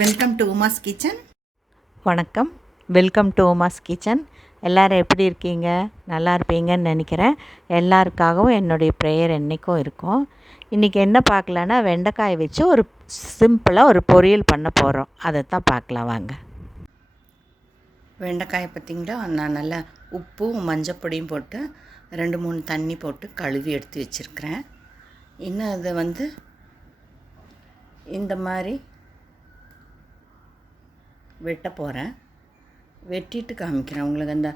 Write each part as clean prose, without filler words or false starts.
Welcome to Uma's kitchen. வணக்கம். Welcome to Uma's kitchen. எல்லோரும் எப்படி இருக்கீங்க? நல்லா இருப்பீங்கன்னு நினைக்கிறேன். எல்லாருக்காகவும் என்னுடைய ப்ரேயர் என்றைக்கும் இருக்கும். இன்றைக்கி என்ன பார்க்கலான்னா, வெண்டைக்காய் வச்சு ஒரு சிம்பிளாக ஒரு பொரியல் பண்ண போகிறோம். அதை தான் பார்க்கலாம் வாங்க. வெண்டைக்காயை பார்த்திங்களா, நான் நல்லா உப்பும் மஞ்சப்பொடியும் போட்டு 2-3 தண்ணி போட்டு கழுவி எடுத்து வச்சுருக்கிறேன். இன்னும் அதை இந்த மாதிரி வெட்ட போகிறேன். வெட்டிட்டு காமிக்கிறேன் உங்களுக்கு. அந்த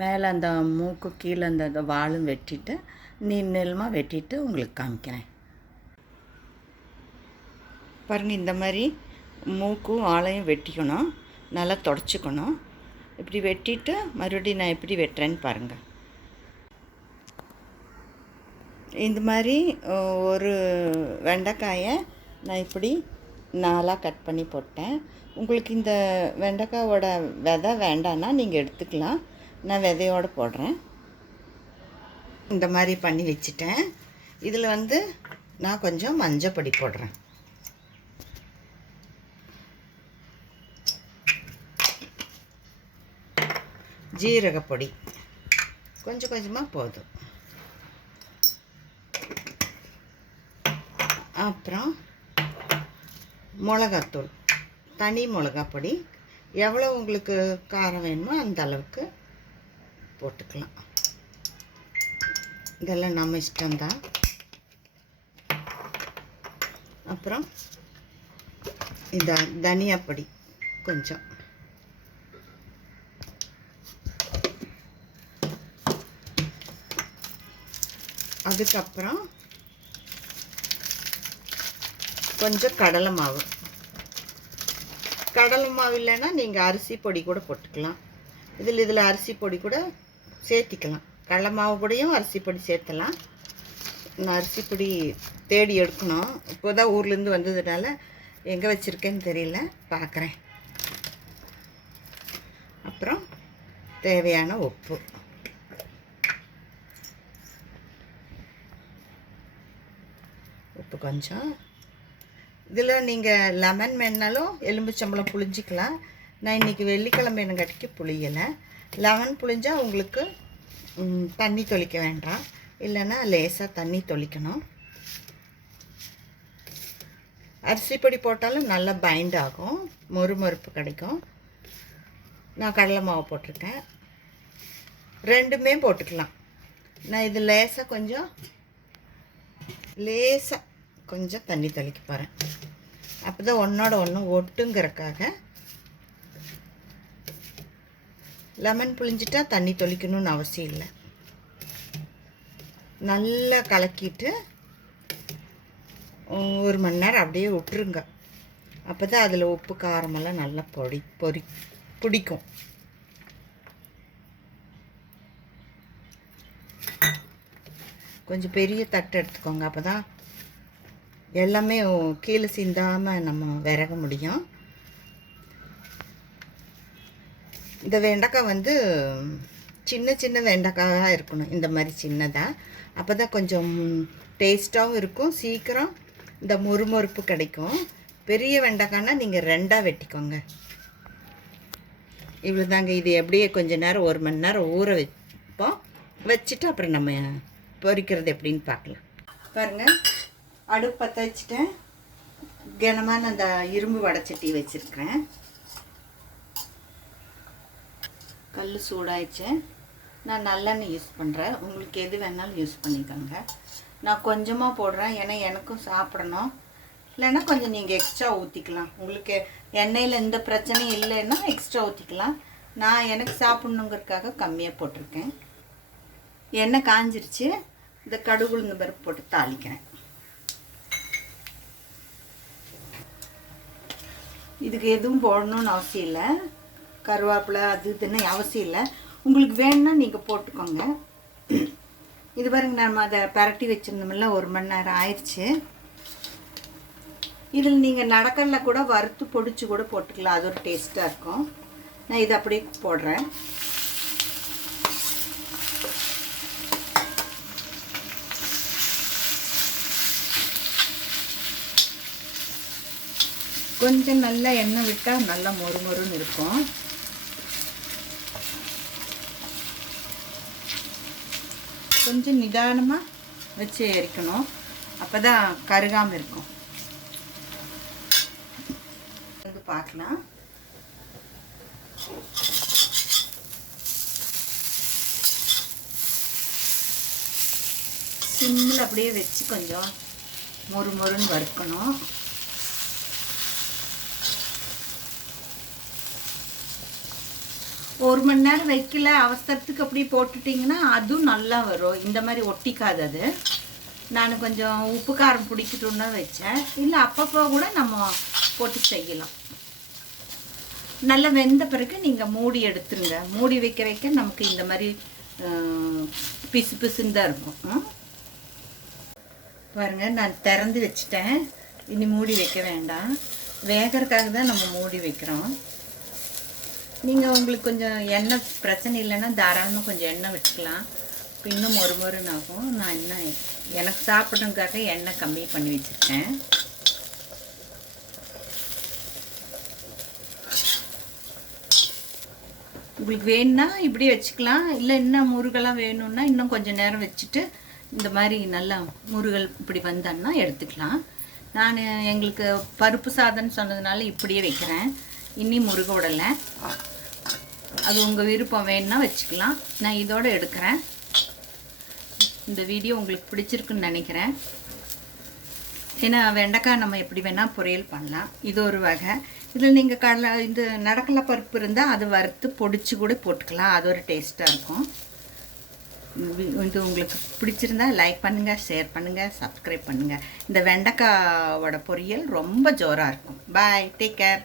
மேலே அந்த மூக்கு கீழே அந்த வாலும் வெட்டிட்டு நீளமாக வெட்டிட்டு உங்களுக்கு காமிக்கிறேன். பாருங்கள், இந்த மாதிரி மூக்கும் வாழையும் வெட்டிக்கணும், நல்லா தொடச்சிக்கணும். இப்படி வெட்டிட்டு மறுபடியும் நான் எப்படி வெட்டுறேன்னு பாருங்கள். இந்த மாதிரி ஒரு வெண்டைக்காயை நான் இப்படி 4 கட் பண்ணி போட்டேன். உங்களுக்கு இந்த வெண்டைக்காயோட விதை வேண்டான்னா நீங்கள் எடுத்துக்கலாம். நான் விதையோடு போடுறேன். இந்த மாதிரி பண்ணி வச்சுட்டேன். இதில் நான் கொஞ்சம் மஞ்சப்பொடி போடுறேன். ஜீரகப்பொடி கொஞ்சம் கொஞ்சமாக போதும். அப்புறம் மிளகாத்தூள், தனி மிளகாப்பொடி, எவ்வளோ உங்களுக்கு காரம் வேணுமோ அந்த அளவுக்கு போட்டுக்கலாம். இதெல்லாம் நம்ம இஷ்டம்தான். அப்புறம் இந்த தனியாப்பொடி கொஞ்சம், அதுக்கப்புறம் கொஞ்சம் கடலை மாவு. கடலை மாவு இல்லைன்னா நீங்கள் அரிசி பொடி கூட போட்டுக்கலாம். இதில் அரிசி பொடி கூட சேர்த்திக்கலாம். கடலை மாவு கூடயும் அரிசி பொடி சேர்த்தலாம். நான் அரிசி பொடி தேடி எடுக்கணும். இப்போ தான் ஊர்லேருந்து வந்ததுனால எங்கே வச்சுருக்கேன்னு தெரியல, பார்க்குறேன். அப்புறம் தேவையான உப்பு. உப்பு கொஞ்சம். இதில் நீங்கள் லெமன் வேணுனாலும் எலும்புச்சம்பழம் புளிஞ்சிக்கலாம். நான் இன்றைக்கி வெள்ளிக்கிழமைனுங்காட்டிக்கு புளியலை. லெமன் புளிஞ்சால் உங்களுக்கு தண்ணி தொளிக்க வேண்டாம், இல்லைன்னா லேசாக தண்ணி தொளிக்கணும். அரிசி பொடி போட்டாலும் நல்லா பைண்ட் ஆகும், மொறுமொறுப்பு கிடைக்கும். நான் கடலை மாவு போட்டிருக்கேன். ரெண்டுமே போட்டுக்கலாம். நான் இது லேசாக கொஞ்சம் தண்ணி தெளிக்க போகிறேன். அப்போ தான் ஒன்றோட ஒன்று ஒட்டுங்கிறக்காக. லெமன் புளிஞ்சிட்டா தண்ணி தொளிக்கணும்னு அவசியம் இல்லை. நல்லா கலக்கிட்டு 1 மணி நேரம் அப்படியே விட்டுருங்க. அப்போ தான் அதில் உப்பு காரமெல்லாம் நல்லா பிடிக்கும். கொஞ்சம் பெரிய தட்டு எடுத்துக்கோங்க, அப்போ தான் எல்லாமே கீழே சிந்தாமல் நம்ம விறக முடியும். இந்த வெண்டைக்காய் சின்ன சின்ன வெண்டைக்காயாக இருக்கணும், இந்த மாதிரி சின்னதாக. அப்போ தான் கொஞ்சம் டேஸ்ட்டாகவும் இருக்கும், சீக்கிரம் இந்த மொறுமொறுப்பு கிடைக்கும். பெரிய வெண்டைக்காய்னா நீங்கள் 2ஆக வெட்டிக்கோங்க. இவ்வளோ தாங்க. இது எப்படியே கொஞ்சம் நேரம் 1 மணி நேரம் ஊற வச்சுட்டு அப்புறம் நம்ம பொரிக்கிறது எப்படின்னு பார்க்கலாம். பாருங்கள், அடுப்பு பற்ற வச்சுட்டேன். கனமான அந்த இரும்பு வடைச்சட்டி வச்சுருக்கிறேன். கல் சூடாயிடுச்சு. நான் நல்லெண்ணெய் யூஸ் பண்ணுறேன். உங்களுக்கு எது வேணாலும் யூஸ் பண்ணிக்கோங்க. நான் கொஞ்சமாக போடுறேன், ஏன்னா எனக்கும் சாப்பிடணும். இல்லைன்னா கொஞ்சம் நீங்கள் எக்ஸ்ட்ரா ஊற்றிக்கலாம். உங்களுக்கு எண்ணெயில் எந்த பிரச்சனையும் இல்லைன்னா எக்ஸ்ட்ரா ஊற்றிக்கலாம். நான் எனக்கு சாப்பிட்ணுங்கிறதுக்காக கம்மியாக போட்டிருக்கேன். எண்ணெய் காஞ்சிருச்சு. இந்த கடுகு உளுந்து பருப்பு போட்டு தாளிக்கிறேன். இதுக்கு எதுவும் போடணும்னு அவசியம் இல்லை. கருவேப்பிலை அது இதுன்னு அவசியம் இல்லை. உங்களுக்கு வேணும்னா நீங்கள் போட்டுக்கோங்க. இது பாருங்க, நம்ம அதை பரட்டி வச்சுருந்தோம்ல, 1 மணி நேரம் ஆயிடுச்சு. இதில் நீங்கள் நடக்கடலை கூட வறுத்து பொடிச்சு கூட போட்டுக்கலாம், அது ஒரு டேஸ்ட்டாக இருக்கும். நான் இதை அப்படியே போடுறேன். கொஞ்சம் நல்லா எண்ணெய் விட்டால் நல்லா மொறுமொறுன்னு இருக்கும். கொஞ்சம் நிதானமாக வச்சு எரிக்கணும், அப்போ தான் கருகாமல் இருக்கும். வந்து பார்க்கலாம். சிம்மில் அப்படியே வச்சு கொஞ்சம் மொறுமொறுன்னு வறுக்கணும். ஒரு மணி நேரம் வைக்கல, அவசரத்துக்கு அப்படி போட்டுட்டிங்கன்னா அதுவும் நல்லா வரும். இந்த மாதிரி ஒட்டிக்காது. அது நான் கொஞ்சம் உப்பு காரம் பிடிக்கட்டுன்னு வச்சேன். இல்லை அப்பப்போ கூட நம்ம போட்டு செய்யலாம். நல்லா வெந்த பிறகு நீங்கள் மூடி எடுத்துருங்க. மூடி வைக்க வைக்க நமக்கு இந்த மாதிரி பிசு பிசுன்னு தான் இருக்கும். பாருங்கள், நான் திறந்து வச்சுட்டேன். இனி மூடி வைக்க வேண்டாம். வேகறதுக்காக தான் நம்ம மூடி வைக்கிறோம். நீங்கள் உங்களுக்கு கொஞ்சம் எண்ணெய் பிரச்சனை இல்லைன்னா தாராளமாக கொஞ்சம் எண்ணெய் விட்டுக்கலாம். இன்னும் மொறுமொறுன்னு ஆகும். நான் இன்னும் எனக்கு சாப்பிட்றதுக்காக எண்ணெய் கம்மி பண்ணி வச்சுருக்கேன். உங்களுக்கு வேணும்னா இப்படி வச்சுக்கலாம். இல்லை இன்னும் முருகெல்லாம் வேணும்னா இன்னும் கொஞ்சம் நேரம் வச்சுட்டு இந்த மாதிரி நல்லா முருகல் இப்படி வந்தான்னா எடுத்துக்கலாம். நான் எங்களுக்கு பருப்பு சாதம்னு சொன்னதுனால இப்படியே வைக்கிறேன். இன்னி முருக விடலை. அது உங்கள் விருப்பம், வேணுன்னா வச்சுக்கலாம். நான் இதோடு எடுக்கிறேன். இந்த வீடியோ உங்களுக்கு பிடிச்சிருக்குன்னு நினைக்கிறேன். ஏன்னா வெண்டைக்காய் நம்ம எப்படி வேணால் பொரியல் பண்ணலாம். இது ஒரு வகை. இதில் நீங்கள் இந்த நடக்கலை பருப்பு இருந்தால் அது வறுத்து பொடிச்சு கூட போட்டுக்கலாம். அது ஒரு டேஸ்ட்டாக இருக்கும். இது உங்களுக்கு பிடிச்சிருந்தா லைக் பண்ணுங்கள், ஷேர் பண்ணுங்கள், சப்ஸ்கிரைப் பண்ணுங்கள். இந்த வெண்டைக்காயோட பொரியல் ரொம்ப ஜோராக இருக்கும். பாய், டேக் கேர்.